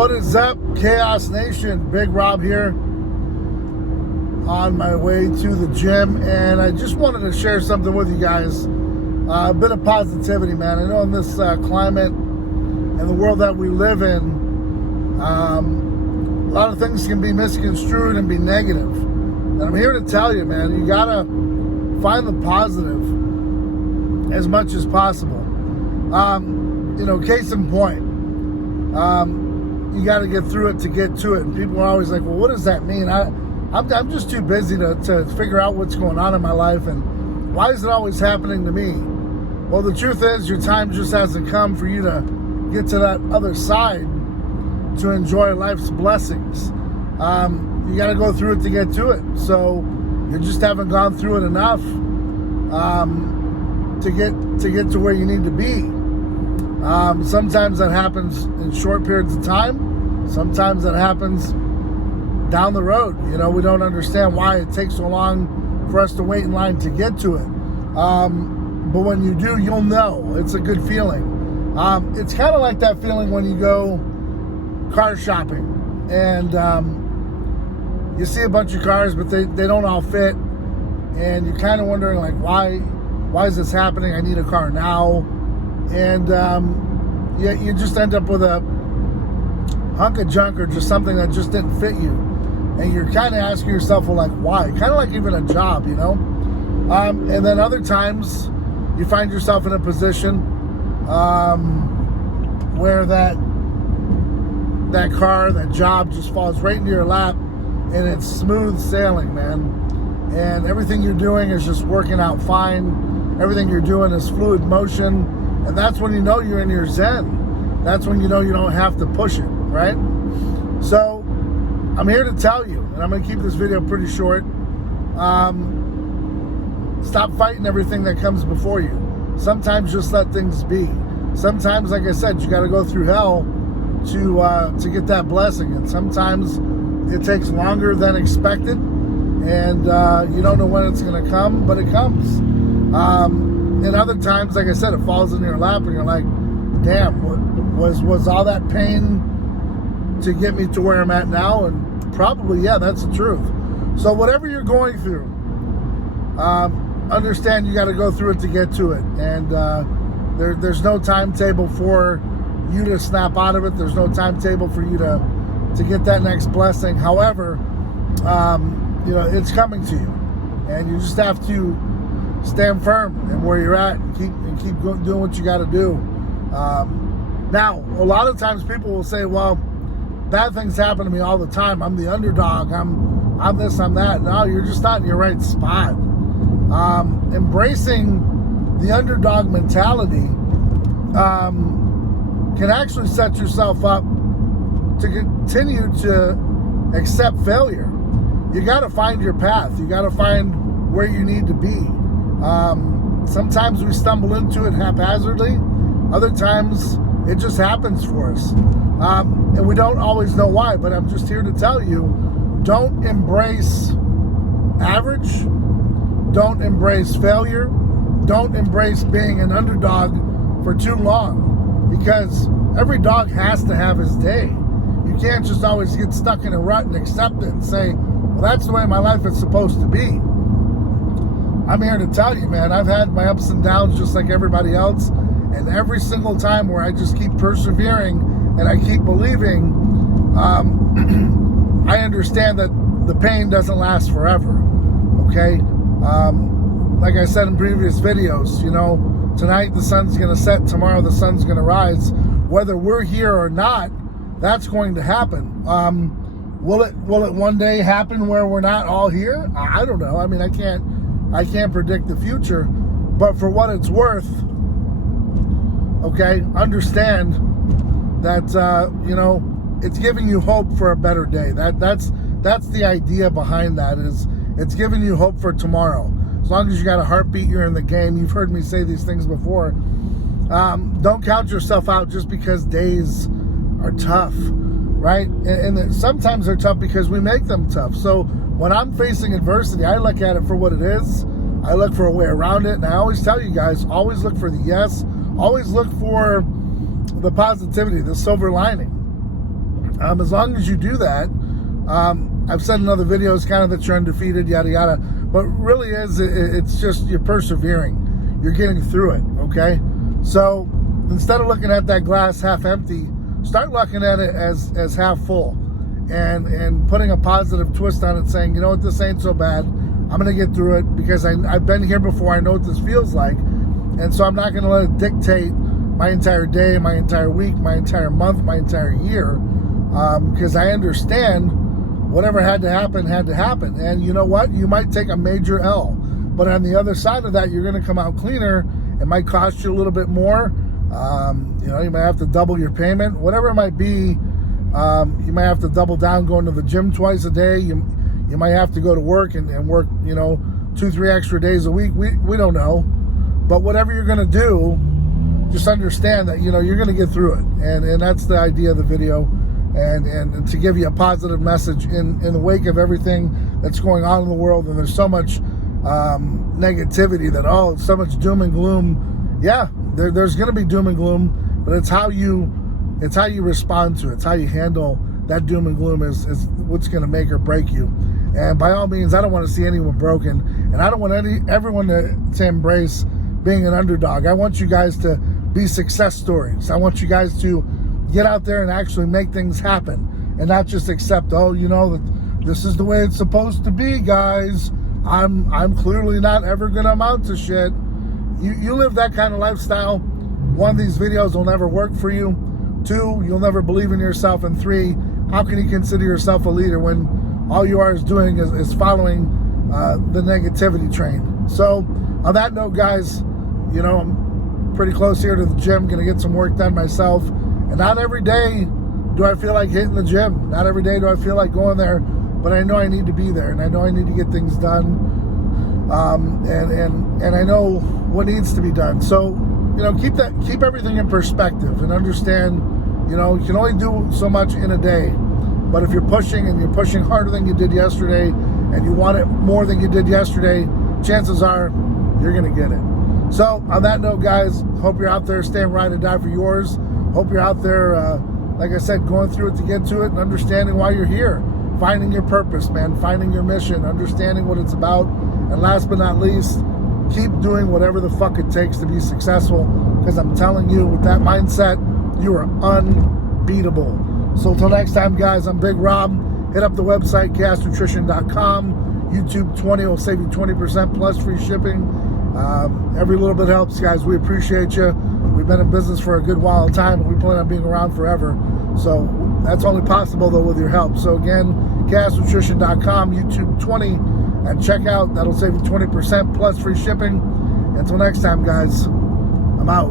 What is up, Chaos Nation? Big Rob here on my way to the gym, and I just wanted to share something with you guys. A bit of positivity, man. I know in this climate and the world that we live in, a lot of things can be misconstrued and be negative. And I'm here to tell you, man, you gotta find the positive as much as possible. Case in point, you got to get through it to get to it. And people are always like, well, what does that mean? I'm just too busy to figure out what's going on in my life, and why is it always happening to me? Well, the truth is, your time just hasn't come for you to get to that other side to enjoy life's blessings. You got to go through it to get to it. So you just haven't gone through it enough to get to where you need to be. Sometimes that happens in short periods of time. Sometimes that happens down the road. We don't understand why it takes so long for us to wait in line to get to it. But when you do, you'll know. It's a good feeling. It's kind of like that feeling when you go car shopping and you see a bunch of cars, but they don't all fit. And you're kind of wondering, like, why is this happening? I need a car now. And you just end up with a hunk of junk or just something that just didn't fit you. And you're kind of asking yourself, well, like, why? Kind of like even a job, And then other times you find yourself in a position where that car, that job just falls right into your lap, and it's smooth sailing, man. And everything you're doing is just working out fine. Everything you're doing is fluid motion. And that's when you know you're in your zen. That's when you know you don't have to push it, right? So I'm here to tell you, and I'm going to keep this video pretty short. Stop fighting everything that comes before you. Sometimes just let things be. Sometimes, like I said, you got to go through hell to get that blessing. And sometimes it takes longer than expected. And you don't know when it's going to come, but it comes. And other times, like I said, it falls in your lap and you're like, damn, was all that pain to get me to where I'm at now? And probably, yeah, that's the truth. So whatever you're going through, understand you got to go through it to get to it. And there's no timetable for you to snap out of it. There's no timetable for you to get that next blessing. However, it's coming to you. And you just have to stand firm in where you're at and keep doing what you got to do. Now, a lot of times people will say, well, bad things happen to me all the time. I'm the underdog. I'm this, I'm that. No, you're just not in your right spot. Embracing the underdog mentality can actually set yourself up to continue to accept failure. You got to find your path. You got to find where you need to be. Sometimes we stumble into it haphazardly. Other times it just happens for us. And we don't always know why, but I'm just here to tell you, don't embrace average. Don't embrace failure. Don't embrace being an underdog for too long, because every dog has to have his day. You can't just always get stuck in a rut and accept it and say, well, that's the way my life is supposed to be. I'm here to tell you, man, I've had my ups and downs just like everybody else. And every single time where I just keep persevering and I keep believing, I understand that the pain doesn't last forever, okay? Like I said in previous videos, tonight the sun's going to set, tomorrow the sun's going to rise. Whether we're here or not, that's going to happen. Will it one day happen where we're not all here? I don't know. I mean, I can't predict the future, but for what it's worth, okay, understand that it's giving you hope for a better day. That's the idea behind that, is it's giving you hope for tomorrow. As long as you got a heartbeat, you're in the game. You've heard me say these things before. Don't count yourself out just because days are tough, right? And sometimes they're tough because we make them tough. So when I'm facing adversity, I look at it for what it is. I look for a way around it. And I always tell you guys, always look for the yes. Always look for the positivity, the silver lining. As long as you do that, I've said in other videos kind of that you're undefeated, yada, yada. But really it's just you're persevering. You're getting through it, okay? So instead of looking at that glass half empty, start looking at it as half full. And putting a positive twist on it, saying, you know what, this ain't so bad. I'm going to get through it because I've been here before. I know what this feels like. And so I'm not going to let it dictate my entire day, my entire week, my entire month, my entire year. Because I understand whatever had to happen, had to happen. And you know what? You might take a major L. But on the other side of that, you're going to come out cleaner. It might cost you a little bit more. You might have to double your payment. Whatever it might be, you might have to double down going to the gym twice a day. You might have to go to work and work, 2-3 extra days a week. We don't know. But whatever you're going to do, just understand that, you're going to get through it. And that's the idea of the video. And to give you a positive message in the wake of everything that's going on in the world. And there's so much negativity that, so much doom and gloom. Yeah, there's going to be doom and gloom, but it's how you respond to it. It's how you handle that doom and gloom is what's going to make or break you. And by all means, I don't want to see anyone broken, and I don't want everyone to embrace being an underdog. I want you guys to be success stories. I want you guys to get out there and actually make things happen, and not just accept, that this is the way it's supposed to be, guys. I'm clearly not ever going to amount to shit. You live that kind of lifestyle, 1, these videos will never work for you. 2, you'll never believe in yourself. And 3, how can you consider yourself a leader when all you are doing is following the negativity train? So on that note, guys, I'm pretty close here to the gym, going to get some work done myself. And not every day do I feel like hitting the gym. Not every day do I feel like going there, but I know I need to be there, and I know I need to get things done. And I know what needs to be done. So, keep everything in perspective and understand, you can only do so much in a day. But if you're pushing and you're pushing harder than you did yesterday and you want it more than you did yesterday, chances are you're going to get it. So on that note, guys, hope you're out there staying ride or die for yours. Hope you're out there, like I said, going through it to get to it and understanding why you're here. Finding your purpose, man. Finding your mission. Understanding what it's about. And last but not least, keep doing whatever the fuck it takes to be successful, because I'm telling you, with that mindset, you are unbeatable. So until next time, guys, I'm Big Rob. Hit up the website, chaosnutrition.com. YouTube 20 will save you 20% plus free shipping. Every little bit helps, guys. We appreciate you. We've been in business for a good while of time, and we plan on being around forever. So that's only possible, though, with your help. So again, chaosnutrition.com, YouTube 20 at checkout. That'll save you 20% plus free shipping. Until next time, guys, I'm out.